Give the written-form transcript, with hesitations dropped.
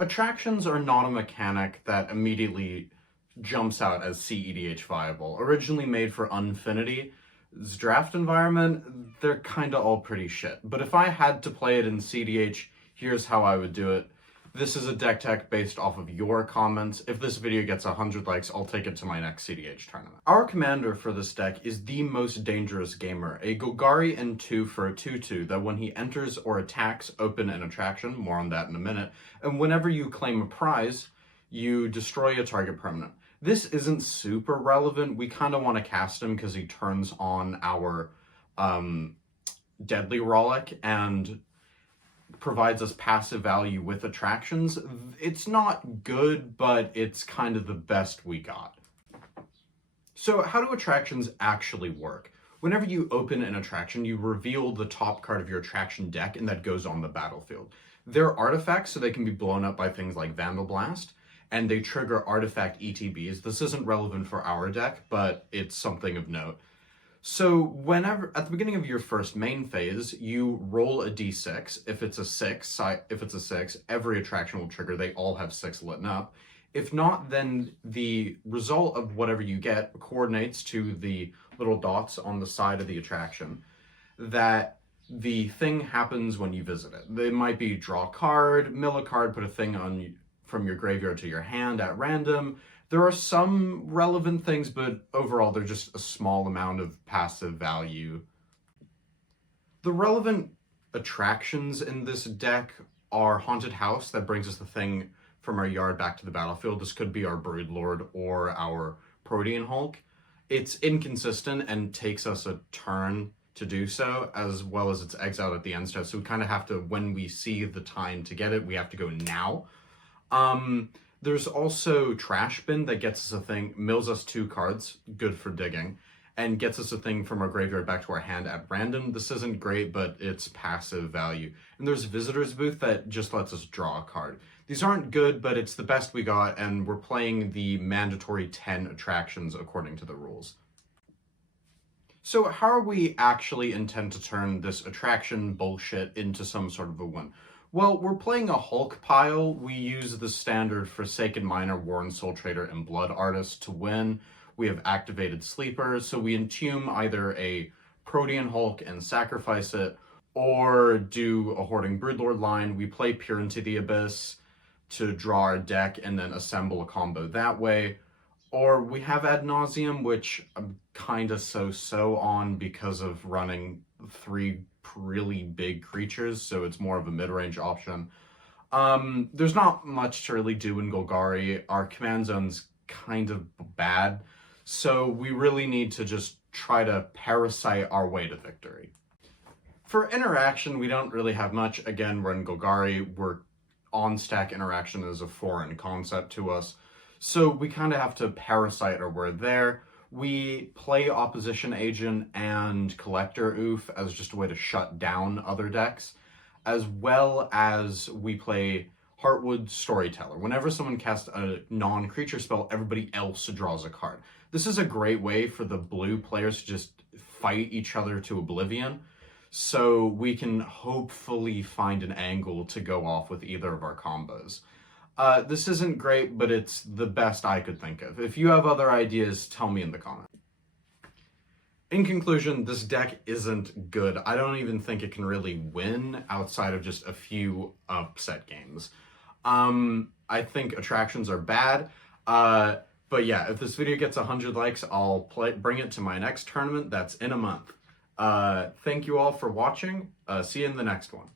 Attractions are not a mechanic that immediately jumps out as cedh viable. Originally made for Unfinity's draft environment, they're kinda all pretty shit. But if I had to play it in cedh, here's how I would do it. This is a deck tech based off of your comments. If this video gets 100 likes, I'll take it to my next cedh tournament. Our commander for this deck is the most dangerous gamer, a Golgari and 2 for a 2/2 that when he enters or attacks, open an attraction, more on that in a minute, and whenever you claim a prize, you destroy a target permanent. This isn't super relevant. We kind of want to cast him because he turns on our Deadly Rollick and provides us passive value with attractions. It's not good, but it's kind of the best we got. So how do attractions actually work? Whenever you open an attraction, you reveal the top card of your attraction deck, and that goes on the battlefield. They're artifacts, so they can be blown up by things like Vandal Blast, and they trigger artifact ETBs. This isn't relevant for our deck, but it's something of note. So whenever, at the beginning of your first main phase, you roll a d6. If it's a 6, every attraction will trigger. They all have 6 lit up. If not, then the result of whatever you get coordinates to the little dots on the side of the attraction that the thing happens when you visit it. They might be draw a card, mill a card, put a thing on from your graveyard to your hand at random. There are some relevant things, but overall they're just a small amount of passive value. The relevant attractions in this deck are Haunted House, that brings us the thing from our yard back to the battlefield. This could be our Broodlord or our Protean Hulk. It's inconsistent and takes us a turn to do so, as well as it's exiled at the end step. So we kind of have to, when we see the time to get it, we have to go now. There's also Trash Bin that gets us a thing, mills us 2 cards, good for digging, and gets us a thing from our graveyard back to our hand at random. This isn't great, but it's passive value. And there's Visitor's Booth that just lets us draw a card. These aren't good, but it's the best we got, and we're playing the mandatory 10 attractions according to the rules. So how are we actually intend to turn this attraction bullshit into some sort of a win? Well, we're playing a Hulk pile. We use the standard Forsaken Miner, Warren Soul Trader, and Blood Artist to win. We have activated Sleepers, so we entomb either a Protean Hulk and sacrifice it, or do a Hoarding Broodlord line. We play Peer into the Abyss to draw our deck and then assemble a combo that way. Or we have Ad Nauseam, which I'm kind of so-so on because of running 3 really big creatures, so it's more of a mid-range option. There's not much to really do in Golgari. Our command zone's kind of bad, so we really need to just try to parasite our way to victory. For interaction, we don't really have much. Again, we're in Golgari. We're on-stack interaction is a foreign concept to us, so we kind of have to parasite our way there. We play Opposition Agent and Collector Oof as just a way to shut down other decks, as well as we play Heartwood Storyteller. Whenever someone casts a non-creature spell, everybody else draws a card. This is a great way for the blue players to just fight each other to oblivion, so we can hopefully find an angle to go off with either of our combos. This isn't great, but it's the best I could think of. If you have other ideas, tell me in the comments. In conclusion, this deck isn't good. I don't even think it can really win outside of just a few upset games. I think attractions are bad. But yeah, if this video gets 100 likes, I'll bring it to my next tournament that's in a month. Thank you all for watching. See you in the next one.